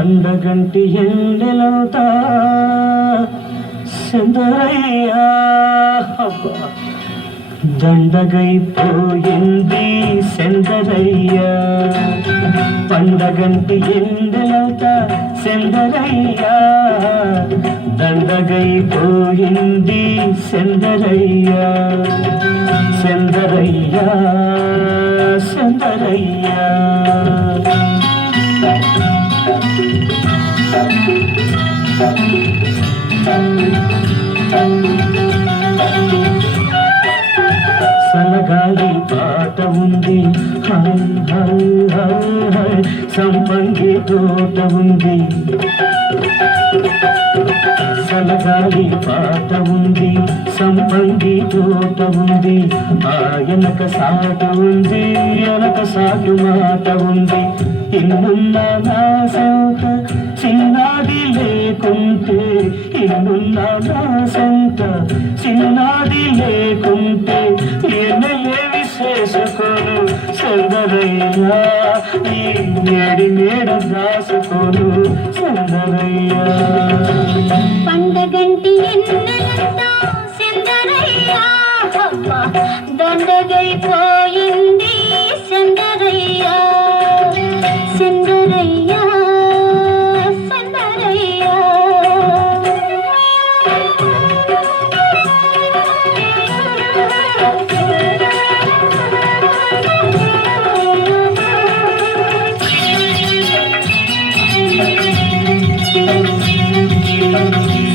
పండగంటి ఎల్లెలవుతా సుందరయ్యా దండగైపోయింది సుందరయ్యా పండగంటి ఎల్లెలవుతా సుందరయ్యా దండగైపోయింది సుందరయ్యా సుందరయ్యా సుందరయ్యా సలగాలి పాట ఉంది high high high high సంపంగి తోట ఉంది సలగాలి పాట ఉంది సంపంగి తోట ఉంది ఆయనక సాటు ఉంది అనక సాటు మాట ఉంది ఇన్నున్నా నా సొంత చిన్నాది లేకుంటే ఇన్నున్నా నా సొంత చిన్నాది లేకుంటే ఏమి చేసుకోను సుందరయ్యా ఈ నేడి నేడ దాసుకోను సుందరయ్యా పండగంటి ఎన్నెలంతా సుందరయ్యా దండగైపోయింది సుందరయ్యా సుందరయ్యా సుందరయ్యా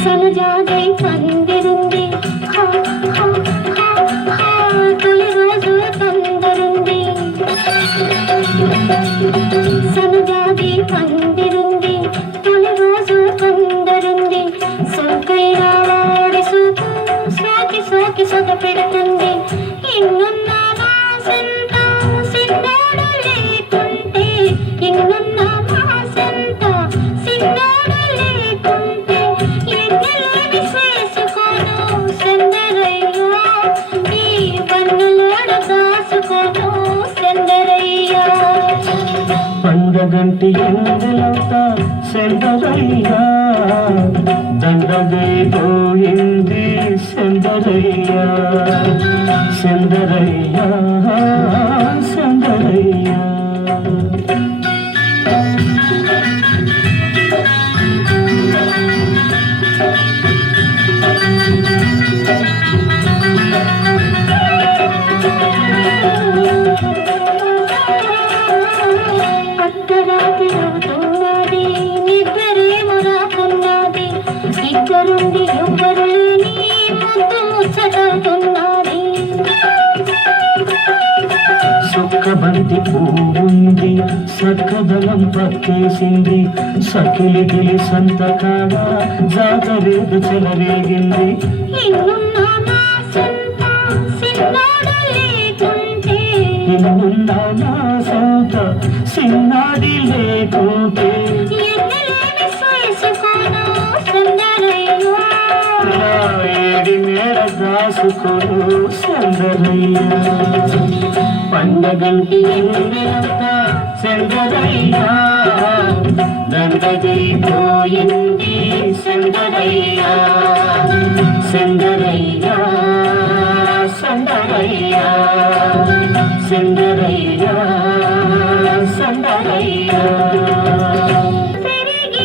సనజాజై పందిరుంది తొలి రోజు తొందరుంది సనజాజి పందిరుంది తొలి రోజు తొందరుంది సోకైన వాడి సోకు సోకి సోకి సొద పెడుతుంది ఇన్నున్నా నా సెంత సిన్నోడు లేకుంటే ఇన్నున్నా నా సెంత సిన్నోడు లేకుంటే ఎన్నెలేమి చేసుకోను సుందరయ్యా ఈ వన్నులోడ దాసుకోను సుందరయ్యా పండగంటి ఎల్లెలవుతా సుందరయ్యా దండగైపోయింది సుందరయ్యా సుందరయ్యా సుందరయ్యా అర్ధరాత్రి అవుతున్నది నిద్రేమో రాకున్నది ఇద్దరుండి ఎవ్వరు లేని ముద్దు ముచ్చటవుతున్నది సుక్కబంతి పువ్వుంది సక్కదలం పక్కేసింది సకిలిగిలి సంతకాడ జాతరేదు చెలరేగింది ఇన్నున్నా నా సొంత సిన్నోడు లేకుంటే ఇన్నున్నా నా సొంత సిన్నాడి లేకుంటే ఎన్నెలేమి చేసుకోను సుందరయ్యా ఏడి మేడ దాసుకోను సుందరయ్యా పండగంటి ఎల్లెలవుతా సుందరయ్యా దండగైపోయింది సుందరయ్యా సుందరయ్యా సుందరయ్యా సుందరయ్యా సుందరయ్యా